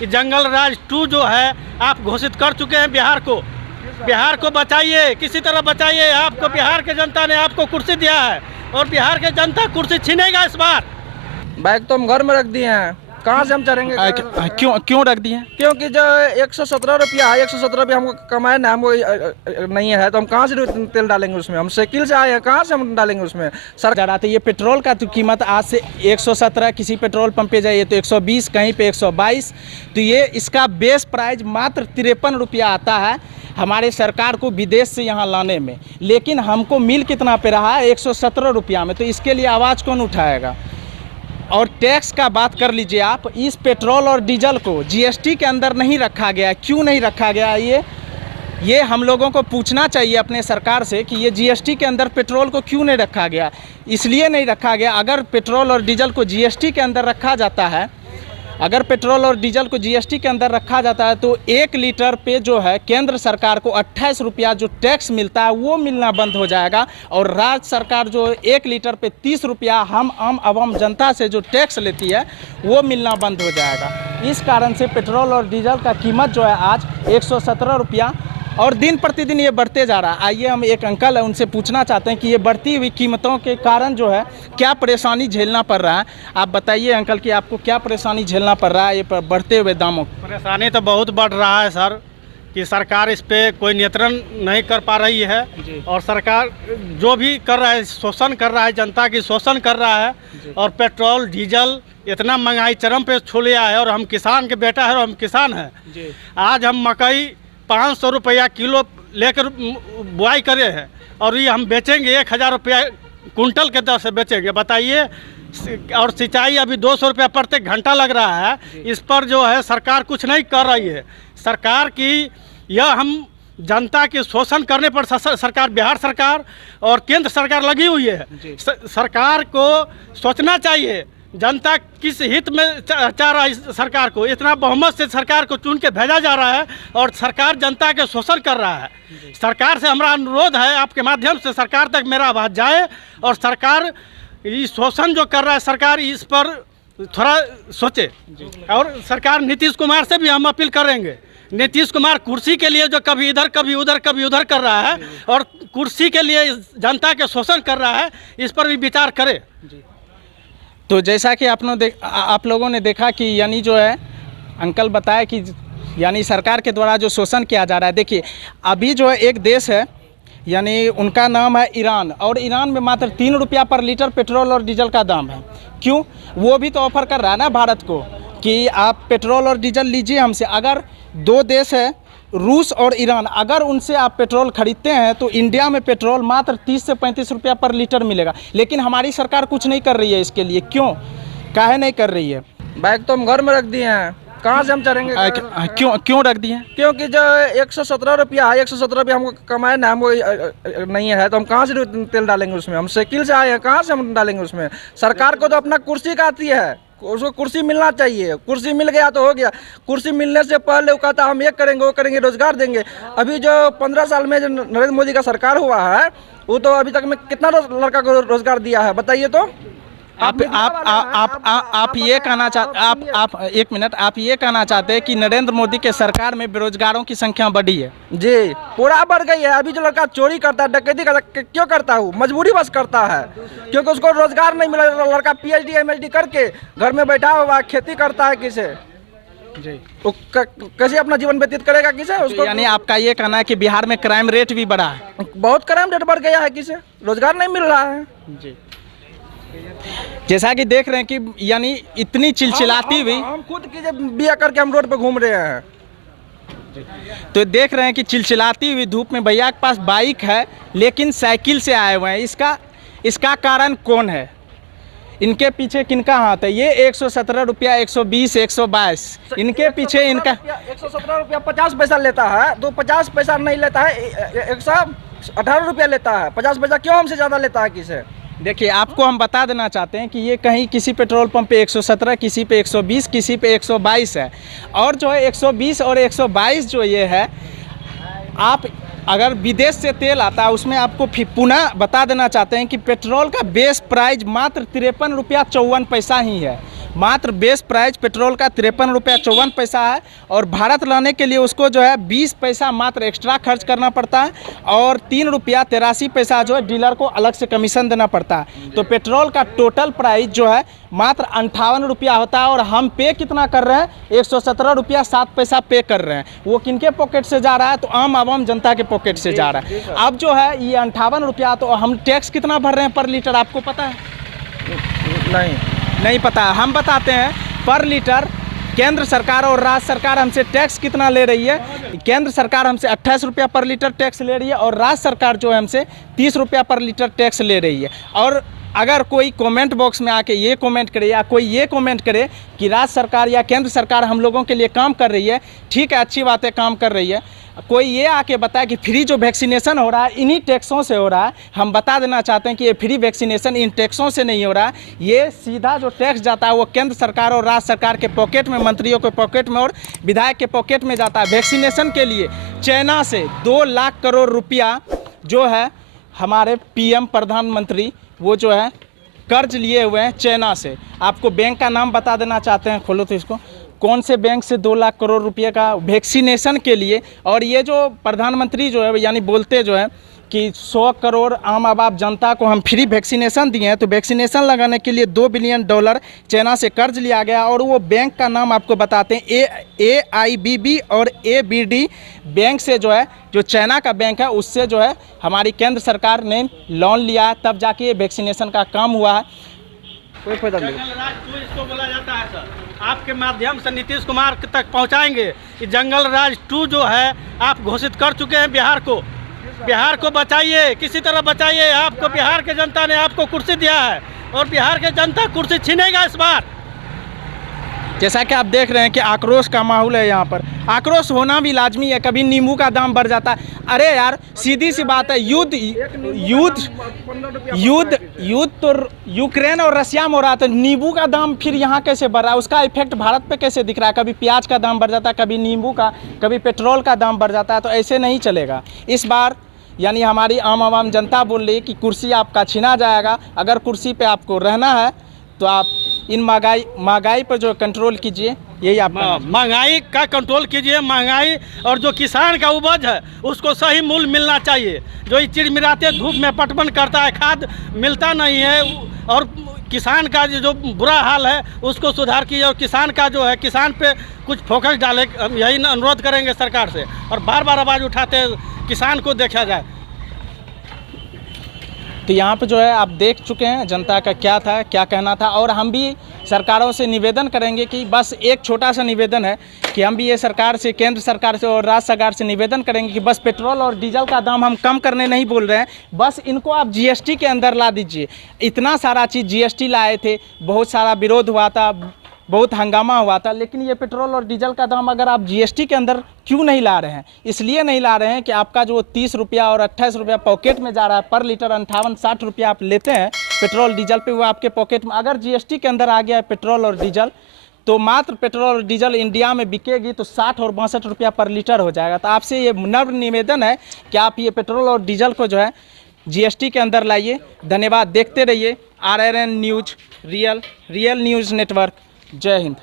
कि जंगल राज 2 जो है आप घोषित कर चुके हैं बिहार को। बिहार को बचाइए, किसी तरह बचाइए। आपको बिहार के जनता ने आपको कुर्सी दिया है और बिहार के जनता कुर्सी छीनेगा इस बार। बैग तो हम घर में रख दिए हैं, कहाँ से हम चढ़ेंगे? क्यों रख दिए? क्योंकि जो 117 रुपया है, 117 रुपया हमको कमाए ना, हमको नहीं है तो हम कहाँ से तेल डालेंगे उसमें? हम साइकिल से आए हैं, कहाँ से हम डालेंगे उसमें? सरकार आते ये पेट्रोल का तो कीमत आज से 117 किसी पेट्रोल पंप पे जाइए तो 120, कहीं पे 122। तो ये इसका बेस प्राइस मात्र 53 रुपया आता है हमारे सरकार को विदेश से यहाँ लाने में, लेकिन हमको मिल कितना पे रहा है? 117 रुपया में। तो इसके लिए आवाज़ कौन उठाएगा? और टैक्स का बात कर लीजिए आप, इस पेट्रोल और डीजल को जीएसटी के अंदर नहीं रखा गया। क्यों नहीं रखा गया? ये हम लोगों को पूछना चाहिए अपने सरकार से कि ये जीएसटी के अंदर पेट्रोल को क्यों नहीं रखा गया। इसलिए नहीं रखा गया, अगर पेट्रोल और डीजल को जीएसटी के अंदर रखा जाता है, अगर पेट्रोल और डीजल को जीएसटी के अंदर रखा जाता है तो 1 लीटर पे जो है केंद्र सरकार को 28 रुपया जो टैक्स मिलता है वो मिलना बंद हो जाएगा, और राज्य सरकार जो 1 लीटर पे 30 रुपया हम आम आवाम जनता से जो टैक्स लेती है वो मिलना बंद हो जाएगा। इस कारण से पेट्रोल और डीजल का कीमत जो है आज 117 रुपया और दिन प्रतिदिन ये बढ़ते जा रहा है। आइए हम एक अंकल है उनसे पूछना चाहते हैं कि ये बढ़ती हुई कीमतों के कारण जो है क्या परेशानी झेलना पड़ रहा है। आप बताइए अंकल कि आपको क्या परेशानी झेलना पड़ रहा है ये बढ़ते हुए दामों? परेशानी तो बहुत बढ़ रहा है सर, कि सरकार इस पे कोई नियंत्रण नहीं कर पा रही है, और सरकार जो भी कर रहा है शोषण कर रहा है, जनता की शोषण कर रहा है। और पेट्रोल डीजल इतना महंगाई चरम पे छू लिया है, और हम किसान के बेटा है और हम किसान हैं। आज हम मकई 500 रुपया किलो लेकर बुआई करे हैं और ये हम बेचेंगे 1000 रुपया कुंटल के दर से बेचेंगे, बताइए। और सिंचाई अभी 200 रुपया प्रत्येक घंटा लग रहा है। इस पर जो है सरकार कुछ नहीं कर रही है। सरकार की यह हम जनता के शोषण करने पर सरकार, बिहार सरकार और केंद्र सरकार लगी हुई है। सरकार को सोचना चाहिए जनता किस हित में चाह रहा है। सरकार को इतना बहुमत से सरकार को चुन के भेजा जा रहा है और सरकार जनता के शोषण कर रहा है। सरकार से हमारा अनुरोध है, आपके माध्यम से सरकार तक मेरा आवाज़ जाए, और सरकार इस शोषण जो कर रहा है सरकार इस पर थोड़ा सोचे। और सरकार नीतीश कुमार से भी हम अपील करेंगे, नीतीश कुमार कुर्सी के लिए जो कभी इधर कभी उधर कभी उधर कर रहा है और कुर्सी के लिए जनता के शोषण कर रहा है, इस पर भी विचार करे। तो जैसा कि आप लोगों ने देखा कि यानी जो है अंकल बताया कि यानी सरकार के द्वारा जो शोषण किया जा रहा है। देखिए अभी जो है एक देश है, यानी उनका नाम है ईरान, और ईरान में मात्र 3 रुपया पर लीटर पेट्रोल और डीजल का दाम है। क्यों? वो भी तो ऑफर कर रहा है ना भारत को कि आप पेट्रोल और डीजल लीजिए हमसे। अगर 2 देश है रूस और ईरान, अगर उनसे आप पेट्रोल खरीदते हैं तो इंडिया में पेट्रोल मात्र 30 से 35 रुपया पर लीटर मिलेगा, लेकिन हमारी सरकार कुछ नहीं कर रही है इसके लिए। क्यों? काहे नहीं कर रही है? बैग तो हम घर में रख दिए हैं, कहाँ से हम चढ़ेंगे? क्यों रख दिए? क्योंकि जो 117 रुपया है, 117 रुपया हमको कमाए ना, हमको नहीं है तो हम कहाँ से तेल डालेंगे उसमें? हम साइकिल से आए हैं, कहाँ से हम डालेंगे उसमें? सरकार को तो अपना कुर्सी का आती है, उसको कुर्सी मिलना चाहिए। कुर्सी मिल गया तो हो गया। कुर्सी मिलने से पहले वो कहता हम ये करेंगे वो करेंगे, रोजगार देंगे। अभी जो 15 साल में जो नरेंद्र मोदी का सरकार हुआ है वो तो अभी तक में कितना लड़का को रोजगार दिया है, बताइए तो। आप ये कहना चाहते, आप एक मिनट, आप ये कहना चाहते हैं कि नरेंद्र मोदी के सरकार में बेरोजगारों की संख्या बढ़ी है? जी पूरा बढ़ गई है। अभी जो लड़का चोरी करता है, डकैती करता है, क्यों करता है? मजबूरी बस करता है, क्योंकि उसको रोजगार नहीं मिला। लड़का PhD MHD करके घर में बैठा हुआ खेती करता है, किसे जी तो कैसे अपना जीवन व्यतीत करेगा? किसे उसको? यानी आपका ये कहना है कि बिहार में क्राइम रेट भी बढ़ा है? बहुत क्राइम रेट बढ़ गया है, किसे रोजगार नहीं मिल रहा है जी। जैसा कि देख रहे हैं कि यानी इतनी चिलचिलाती हुई, हम खुद की जब बिया करके हम रोड पे घूम रहे हैं तो देख रहे हैं कि चिलचिलाती हुई धूप में भैया के पास बाइक है लेकिन साइकिल से आए हुए हैं। इसका कारण कौन है? इनके पीछे किनका हाथ है? ये 117 रुपया, 120, 122, इनके पीछे इनका 117 रुपया 50 पैसा लेता है, तो 50 पैसा नहीं लेता है, 118 रुपया लेता है। 50 पैसा क्यों हमसे ज़्यादा लेता है? किसे? देखिए आपको हम बता देना चाहते हैं कि ये कहीं किसी पेट्रोल पंप पे 117, किसी पे 120, किसी पे 122 है। और जो है 120 और 122 जो ये है, आप अगर विदेश से तेल आता है उसमें आपको पुनः बता देना चाहते हैं कि पेट्रोल का बेस प्राइस मात्र 53 रुपया 54 पैसा ही है। मात्र बेस प्राइस पेट्रोल का 53 रुपया 54 पैसा है और भारत लाने के लिए उसको जो है 20 पैसा मात्र एक्स्ट्रा खर्च करना पड़ता है और 3 रुपया 83 पैसा जो है डीलर को अलग से कमीशन देना पड़ता है। तो पेट्रोल का टोटल प्राइस जो है मात्र 58 रुपया होता है और हम पे कितना कर रहे हैं 117 रुपया 7 पैसा पे कर रहे हैं। वो किनके पॉकेट से जा रहा है? तो आम जनता के पॉकेट से जा रहा है। अब जो है ये 58 रुपया, तो हम टैक्स कितना भर रहे हैं पर लीटर आपको पता है? नहीं पता है। हम बताते हैं पर लीटर केंद्र सरकार और राज्य सरकार हमसे टैक्स कितना ले रही है। केंद्र सरकार हमसे 28 रुपया पर लीटर टैक्स ले रही है और राज्य सरकार जो है हमसे 30 रुपया पर लीटर टैक्स ले रही है। और अगर कोई कमेंट बॉक्स में आके ये कमेंट करे या कोई ये कमेंट करे कि राज्य सरकार या केंद्र सरकार हम लोगों के लिए काम कर रही है, ठीक है, अच्छी बात है, काम कर रही है। कोई ये आके बताए कि फ्री जो वैक्सीनेशन हो रहा है इन्हीं टैक्सों से हो रहा है। हम बता देना चाहते हैं कि ये फ्री वैक्सीनेशन इन टैक्सों से नहीं हो रहा है। ये सीधा जो टैक्स जाता है वो केंद्र सरकार और राज्य सरकार के पॉकेट में, मंत्रियों के पॉकेट में और विधायक के पॉकेट में जाता है। वैक्सीनेशन के लिए चाइना से 2 लाख करोड़ रुपया जो है हमारे पीएम प्रधानमंत्री वो जो है कर्ज लिए हुए हैं चाइना से। आपको बैंक का नाम बता देना चाहते हैं, खोलो तो इसको, कौन से बैंक से 2 लाख करोड़ रुपए का वैक्सीनेशन के लिए। और ये जो प्रधानमंत्री जो है यानी बोलते जो है कि 100 करोड़ आम आबाद जनता को हम फ्री वैक्सीनेशन दिए हैं, तो वैक्सीनेशन लगाने के लिए $2 बिलियन चाइना से कर्ज लिया गया। और वो बैंक का नाम आपको बताते हैं AIBB और ABD बैंक से जो है, जो चाइना का बैंक है उससे जो है हमारी केंद्र सरकार ने लोन लिया, तब जाके ये वैक्सीनेशन का काम हुआ है। कोई फायदा नहीं। जंगल राज 2 इसको बोला जाता है सर। आपके माध्यम से नीतीश कुमार तक पहुंचाएंगे कि जंगल राज 2 जो है आप घोषित कर चुके हैं बिहार को। बिहार को बचाइए, किसी तरह बचाइए। आपको बिहार के जनता ने आपको कुर्सी दिया है और बिहार के जनता कुर्सी छीनेगा इस बार। जैसा कि आप देख रहे हैं कि आक्रोश का माहौल है यहाँ पर। आक्रोश होना भी लाजमी है, कभी नींबू का दाम बढ़ जाता है। अरे यार सीधी सी बात है, युद्ध तो यूक्रेन और रशिया में हो रहा था, नींबू का दाम फिर यहाँ कैसे बढ़ रहा है? उसका इफेक्ट भारत पे कैसे दिख रहा है? कभी प्याज का दाम बढ़ जाता है, कभी नींबू का, कभी पेट्रोल का दाम बढ़ जाता है। तो ऐसे नहीं चलेगा। इस बार यानी हमारी आम जनता बोल रही है कि कुर्सी आपका छीना जाएगा। अगर कुर्सी पे आपको रहना है तो आप इन महंगाई पर जो कंट्रोल कीजिए, यही आप महंगाई का कंट्रोल कीजिए। महंगाई और जो किसान का उपज है उसको सही मूल्य मिलना चाहिए। जो ये चिड़मिराते धूप में पटवन करता है, खाद मिलता नहीं है और किसान का जो बुरा हाल है उसको सुधार कीजिए। और किसान का जो है, किसान पे कुछ फोकस डाले, हम यही अनुरोध करेंगे सरकार से। और बार बार आवाज़ उठाते किसान को देखा जाए। तो यहाँ पे जो है आप देख चुके हैं जनता का क्या था, क्या कहना था। और हम भी सरकारों से निवेदन करेंगे कि बस एक छोटा सा निवेदन है कि हम भी ये सरकार से, केंद्र सरकार से और राज्य सरकार से निवेदन करेंगे कि बस पेट्रोल और डीजल का दाम हम कम करने नहीं बोल रहे हैं, बस इनको आप GST के अंदर ला दीजिए। इतना सारा चीज़ GST लाए थे, बहुत सारा विरोध हुआ था, बहुत हंगामा हुआ था, लेकिन ये पेट्रोल और डीजल का दाम अगर आप GST के अंदर क्यों नहीं ला रहे हैं? इसलिए नहीं ला रहे हैं कि आपका जो 30 रुपया और 28 रुपया पॉकेट में जा रहा है पर लीटर, 58-60 रुपया आप लेते हैं पेट्रोल डीजल पे, वो आपके पॉकेट में अगर GST के अंदर आ गया है पेट्रोल और डीजल, तो मात्र पेट्रोल और डीजल इंडिया में बिकेगी तो 60 और 62 रुपया पर लीटर हो जाएगा। तो आपसे ये नम्र निवेदन है कि आप ये पेट्रोल और डीजल को जो है GST के अंदर लाइए। धन्यवाद। देखते रहिए RRN news, real news network. जय हिंद।